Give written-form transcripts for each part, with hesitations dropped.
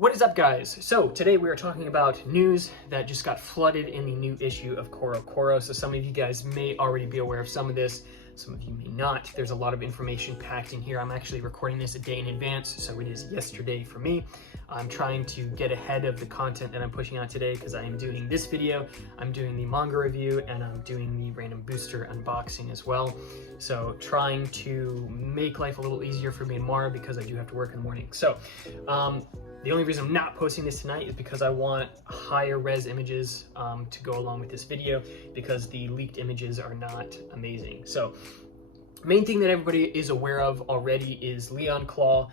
What is up, guys? So today we are talking about news that just got flooded in the new issue of Koro. So some of you guys may already be aware of some of this, some of you may not. There's a lot of information packed in here. I'm actually recording this a day in advance, so it is yesterday for me. I'm trying to get ahead of the content that I'm pushing out today because I am doing this video, I'm doing the manga review, and I'm doing the random booster unboxing as well. So trying to make life a little easier for me tomorrow because I do have to work in the morning. So the only reason I'm not posting this tonight is because I want higher res images to go along with this video because the leaked images are not amazing. So main thing that everybody is aware of already is Leon Claw.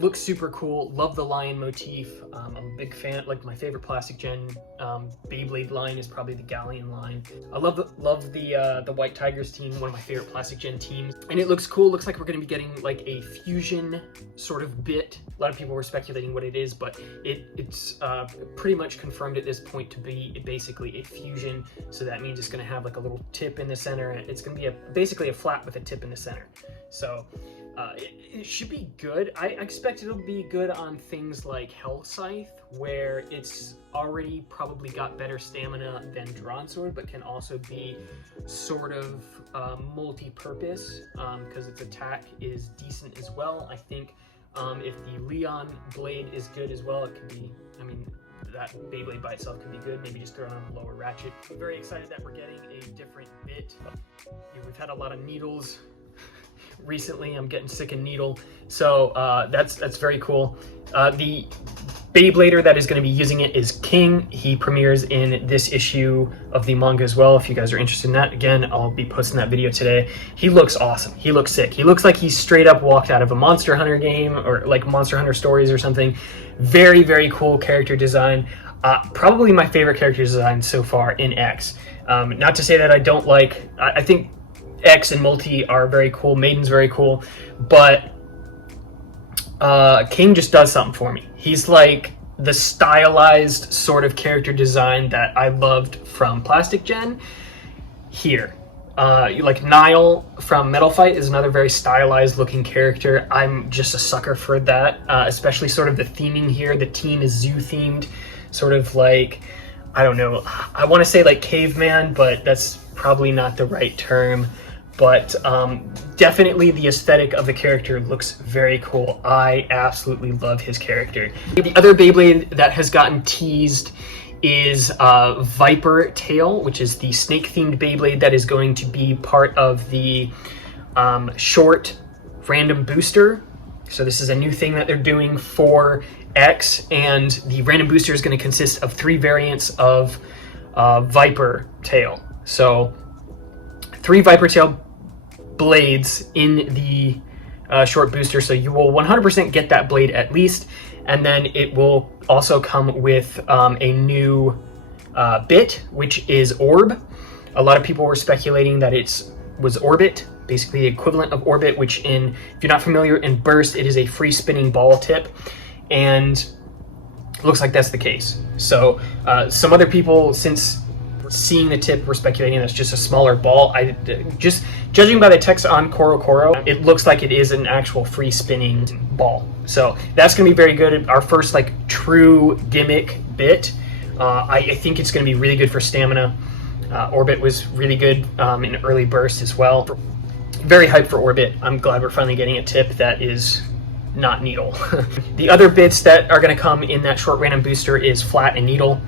Looks super cool. Love the lion motif. I'm a big fan. Like, my favorite Plastic Gen Beyblade line is probably the Galleon line. I love the White Tigers team, one of my favorite Plastic Gen teams. And it looks cool. Looks like we're going to be getting like a fusion sort of bit. A lot of people were speculating what it is, but it's pretty much confirmed at this point to be basically a fusion. So that means it's going to have like a little tip in the center. It's going to be basically a flat with a tip in the center. So it should be good. I expect it'll be good on things like Hell Scythe, where it's already probably got better stamina than Drawn Sword, but can also be sort of multi-purpose because its attack is decent as well. I think if the Leon blade is good as well, it could be, I mean, that Beyblade by itself could be good, maybe just throw it on a lower ratchet. I'm very excited that we're getting a different bit. We've had a lot of needles recently. I'm getting sick of needle, so that's very cool. The Beyblader that is going to be using it is King. He premieres in this issue of the manga as well. If you guys are interested in that, again, I'll be posting that video today. He looks awesome. He looks sick. He looks like he's straight up walked out of a Monster Hunter game or like Monster Hunter Stories or something. Very, very cool character design. Probably my favorite character design so far in X. Not to say that I don't like, I think X and Multi are very cool, Maiden's very cool, but King just does something for me. He's like the stylized sort of character design that I loved from Plastic Gen here. Like Nile from Metal Fight is another very stylized looking character. I'm just a sucker for that, especially sort of the theming here. The team is zoo themed, sort of like, I don't know, I want to say like caveman, but that's probably not the right term. But definitely the aesthetic of the character looks very cool. I absolutely love his character. The other Beyblade that has gotten teased is Viper Tail, which is the snake-themed Beyblade that is going to be part of the short random booster. So this is a new thing that they're doing for X, and the random booster is going to consist of 3 variants of Viper Tail. So 3 Viper Tail blades in the short booster, so you will 100% get that blade at least, and then it will also come with a new bit, which is Orb. A lot of people were speculating that it was Orbit, basically the equivalent of Orbit, which if you're not familiar, in Burst it is a free spinning ball tip, and it looks like that's the case. So some other people, since seeing the tip, we're speculating that's just a smaller ball. Just judging by the text on Koro, it looks like it is an actual free spinning ball. So that's going to be very good. Our first like true gimmick bit. I think it's going to be really good for stamina. Orbit was really good in early burst as well. Very hyped for Orbit. I'm glad we're finally getting a tip that is not needle. The other bits that are going to come in that short random booster is flat and needle.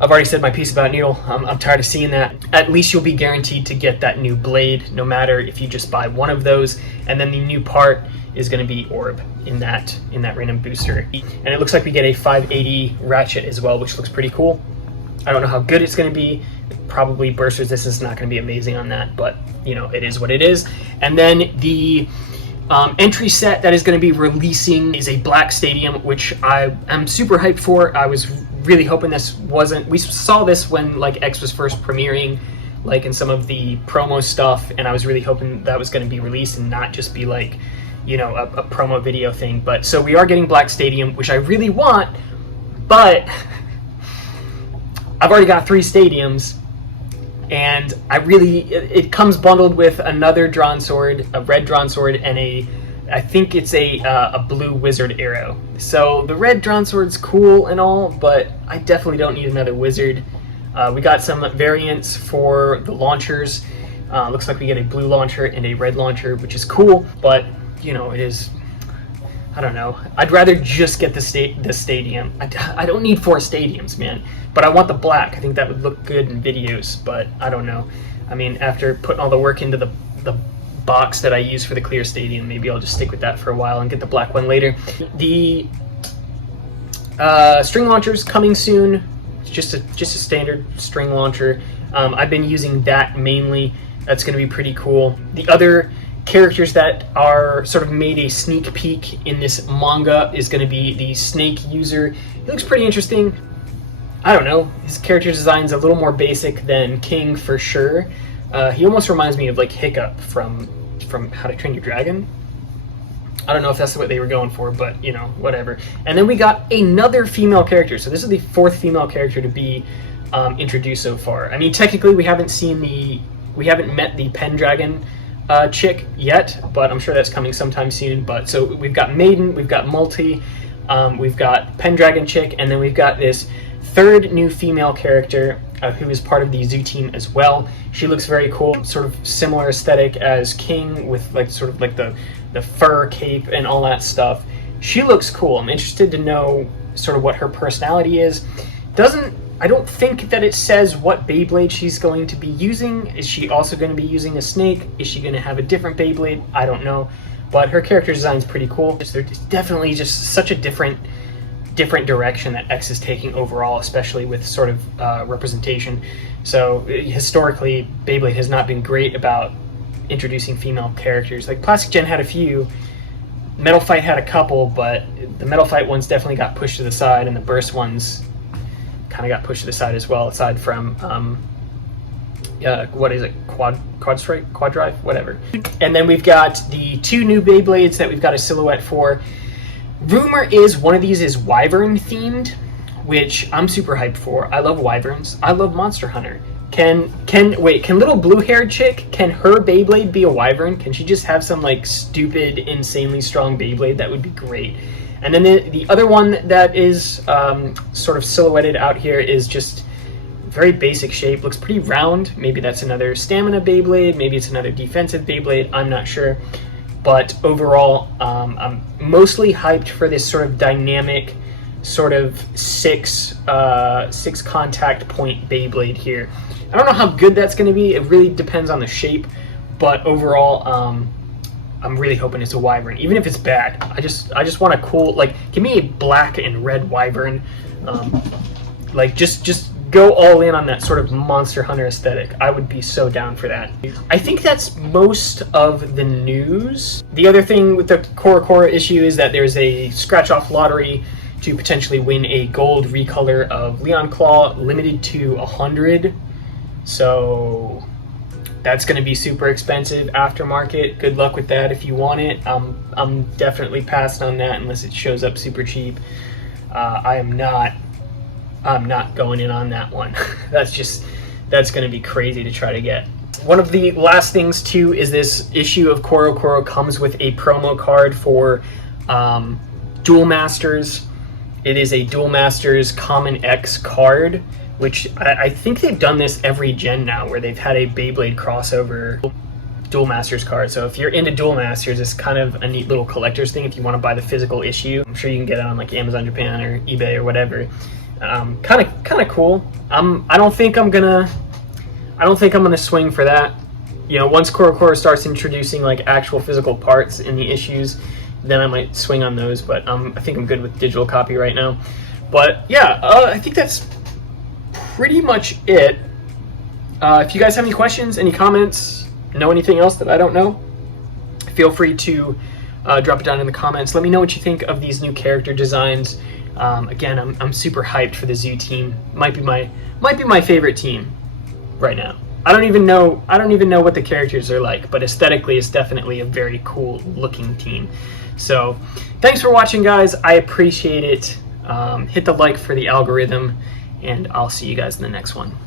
I've already said my piece about needle. I'm tired of seeing that. At least you'll be guaranteed to get that new blade, no matter if you just buy one of those. And then the new part is going to be Orb in that random booster. And it looks like we get a 580 ratchet as well, which looks pretty cool. I don't know how good it's going to be. Probably bursters. This is not going to be amazing on that, but you know, it is what it is. And then the entry set that is going to be releasing is a Black Stadium, which I am super hyped for. I was really hoping this wasn't, we saw this when like X was first premiering, like in some of the promo stuff, and I was really hoping that was going to be released and not just be like, you know, a promo video thing. But so we are getting Black Stadium, which I really want, but I've already got 3 stadiums, and it comes bundled with another drawn sword, a red drawn sword, and a I think it's a blue wizard arrow. So the red drawn sword's cool and all, but I definitely don't need another wizard. We got some variants for the launchers. Looks like we get a blue launcher and a red launcher, which is cool, but you know, it is, I don't know. I'd rather just get the stadium. I don't need 4 stadiums, man, but I want the black. I think that would look good in videos, but I don't know. I mean, after putting all the work into the box that I use for the clear stadium, maybe I'll just stick with that for a while and get the black one later. The string launcher's coming soon. It's just a standard string launcher. I've been using that mainly. That's going to be pretty cool. The other characters that are sort of made a sneak peek in this manga is going to be the snake user. He looks pretty interesting. I don't know. His character design's a little more basic than King for sure. He almost reminds me of like Hiccup from How to Train Your Dragon. I don't know if that's what they were going for, but you know, whatever. And then we got another female character. So this is the 4th female character to be introduced so far. I mean, technically we haven't met the Pendragon chick yet, but I'm sure that's coming sometime soon. But so we've got Maiden, we've got Multi, we've got Pendragon chick, and then we've got this 3rd new female character who is part of the Zoo team as well. She looks very cool, sort of similar aesthetic as King, with like sort of like the fur cape and all that stuff. She looks cool. I'm interested to know sort of what her personality is. I don't think that it says what Beyblade she's going to be using. Is she also going to be using a snake? Is she going to have a different Beyblade? I don't know. But her character design is pretty cool. There's definitely just such a different direction that X is taking overall, especially with sort of representation. So historically, Beyblade has not been great about introducing female characters. Like Plastic Gen had a few, Metal Fight had a couple, but the Metal Fight ones definitely got pushed to the side, and the Burst ones kind of got pushed to the side as well, aside from what is it, Quad Drive, whatever. And then we've got the 2 new Beyblades that we've got a silhouette for. Rumor is one of these is Wyvern themed, which I'm super hyped for. I love Wyverns. I love Monster Hunter. Can little blue-haired chick, can her Beyblade be a Wyvern? Can she just have some like stupid, insanely strong Beyblade? That would be great. And then the other one that is sort of silhouetted out here is just very basic shape. Looks pretty round. Maybe that's another stamina Beyblade. Maybe it's another defensive Beyblade. I'm not sure. But overall, I'm mostly hyped for this sort of dynamic, sort of six contact point Beyblade here. I don't know how good that's going to be. It really depends on the shape. But overall, I'm really hoping it's a Wyvern, even if it's bad. I just want a cool, like, give me a black and red Wyvern. Like just go all in on that sort of Monster Hunter aesthetic. I would be so down for that. I think that's most of the news. The other thing with the Cora issue is that there's a scratch-off lottery to potentially win a gold recolor of Leon Claw, limited to 100. So that's going to be super expensive aftermarket. Good luck with that if you want it. I'm definitely passing on that unless it shows up super cheap. I'm not going in on that one. That's going to be crazy to try to get. One of the last things too is this issue of Koro comes with a promo card for Duel Masters. It is a Duel Masters Common X card, which I think they've done this every gen now, where they've had a Beyblade crossover Duel Masters card. So if you're into Duel Masters, it's kind of a neat little collector's thing if you want to buy the physical issue. I'm sure you can get it on like Amazon Japan or eBay or whatever. Kind of cool. I don't think I'm gonna swing for that. You know, once Koro starts introducing like actual physical parts in the issues, then I might swing on those. But I think I'm good with digital copy right now. But yeah, I think that's pretty much it. If you guys have any questions, any comments, know anything else that I don't know, feel free to drop it down in the comments. Let me know what you think of these new character designs. Again, I'm super hyped for the Zoo team. Might be my favorite team right now. I don't even know what the characters are like, but aesthetically it's definitely a very cool looking team. So thanks for watching, guys. I appreciate it. Hit the like for the algorithm, and I'll see you guys in the next one.